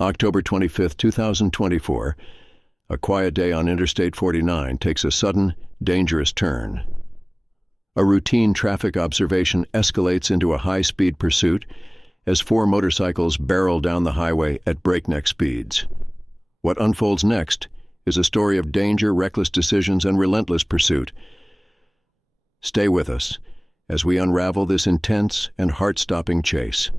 October 25, 2024, a quiet day on Interstate 49 takes a sudden, dangerous turn. A routine traffic observation escalates into a high-speed pursuit as four motorcycles barrel down the highway at breakneck speeds. What unfolds next is a story of danger, reckless decisions, and relentless pursuit. Stay with us as we unravel this intense and heart-stopping chase.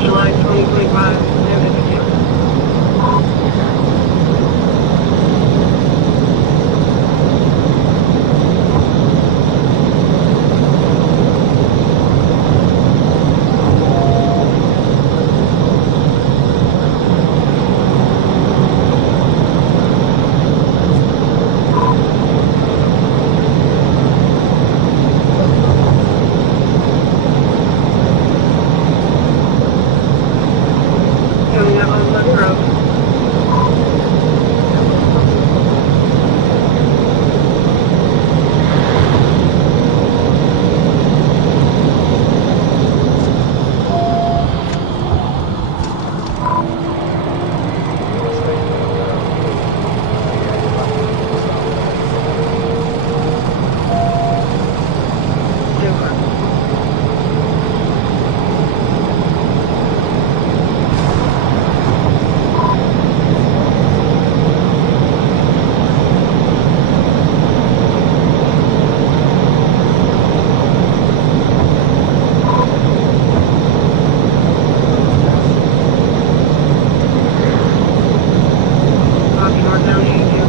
July 2025, coming up on West Road. Copy northbound 82.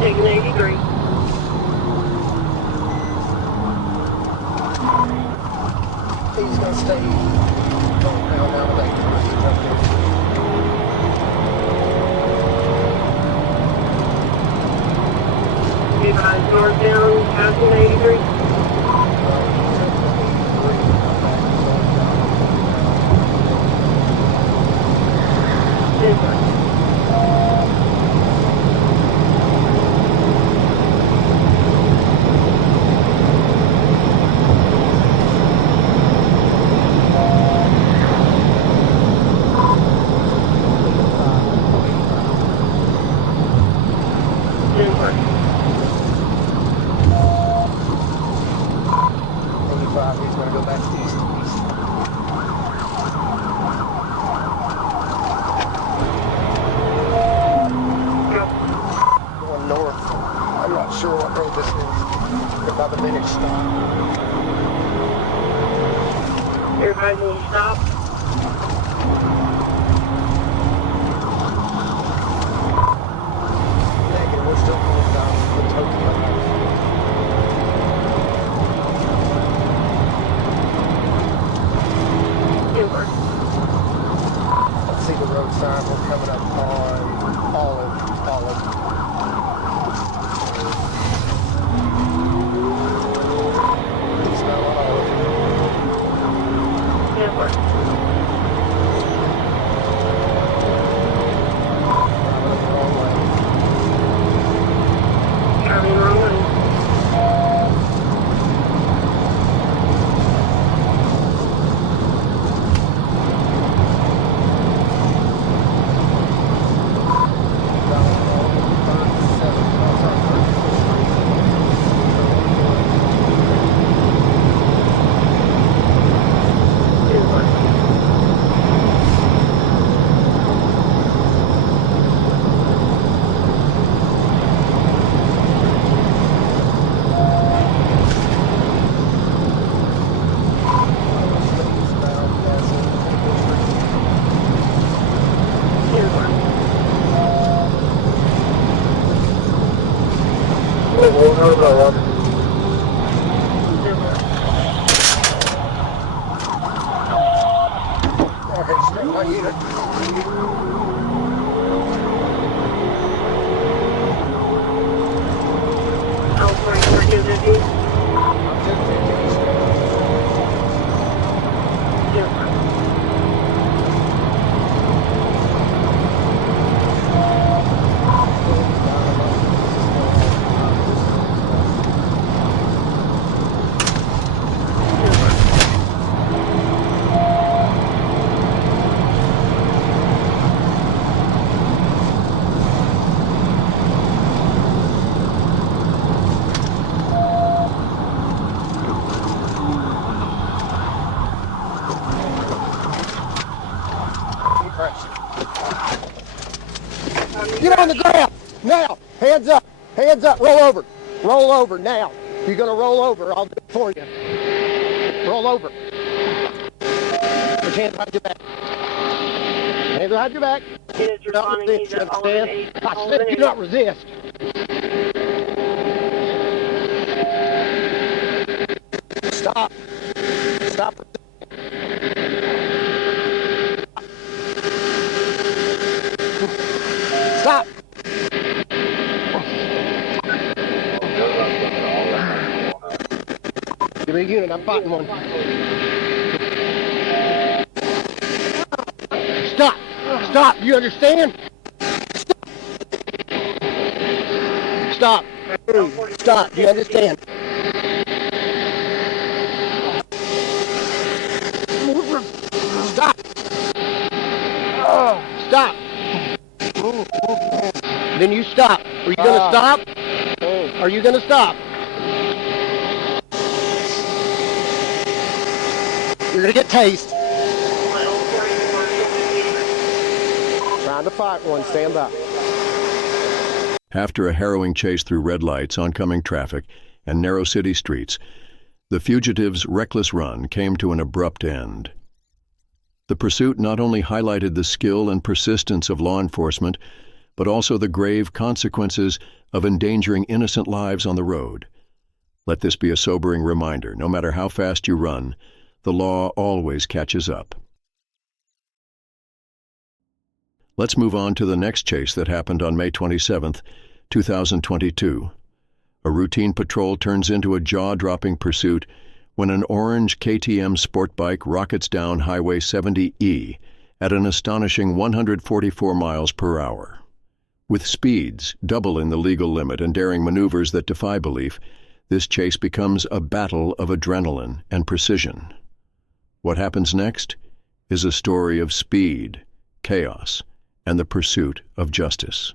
Taking 83. He's gonna stay going down to that. Be advised northbound, passing 83. Denver. Denver. 85, he's gonna go back east. Go. Going north. I'm not sure what road this is. They're by the village Everybody will stop. Negative, we're still going down the Tokyo. Inward. Let's see the road sign. We're coming up on Olive. Eastbound on Olive. Inward. Driving the wrong way. Driving wrong way. Okay, straight my unit. Oh, sorry, we're 250. I'm 250 eastbound. Inward. Get on the ground! Now! Hands up! Hands up! Roll over! Roll over now! You're gonna roll over. I'll do it for you. Roll over. Put your hands behind your back. Hands behind your back. Units Do not responding. resist, He's you at all in understand? eight. I All said in do eight. not resist. Stop. Stop. Stop. Give me a unit. I'm fighting one. Stop. Stop. You understand? Stop. Stop. You understand? Stop. Stop. Then you stop. Are you gonna stop? Are you gonna stop? You're gonna get tased. Trying to fight one. Stand by. After a harrowing chase through red lights, oncoming traffic, and narrow city streets, the fugitives' reckless run came to an abrupt end. The pursuit not only highlighted the skill and persistence of law enforcement, but also the grave consequences of endangering innocent lives on the road. Let this be a sobering reminder: no matter how fast you run, the law always catches up. Let's move on to the next chase that happened on May 27, 2022. A routine patrol turns into a jaw-dropping pursuit when an orange KTM sport bike rockets down Highway 70E at an astonishing 144 miles per hour. With speeds doubling the legal limit and daring maneuvers that defy belief, this chase becomes a battle of adrenaline and precision. What happens next is a story of speed, chaos, and the pursuit of justice.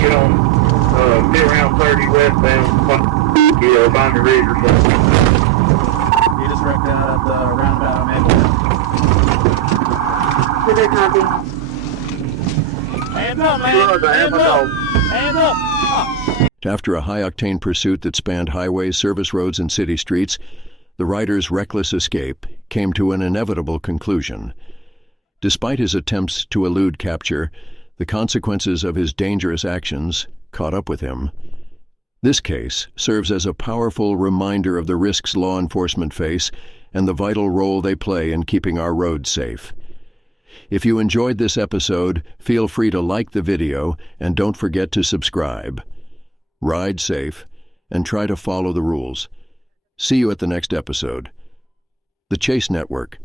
get on, be around 30 westbound, find the ridge or something. You just wrecked out at the roundabout I'm in. Good copy. Hands up, man! Hands up! Hands up! After a high-octane pursuit that spanned highways, service roads, and city streets, the rider's reckless escape came to an inevitable conclusion. Despite his attempts to elude capture, the consequences of his dangerous actions caught up with him. This case serves as a powerful reminder of the risks law enforcement face and the vital role they play in keeping our roads safe. If you enjoyed this episode, feel free to like the video and don't forget to subscribe. Ride safe and try to follow the rules. See you at the next episode. The Chase Network.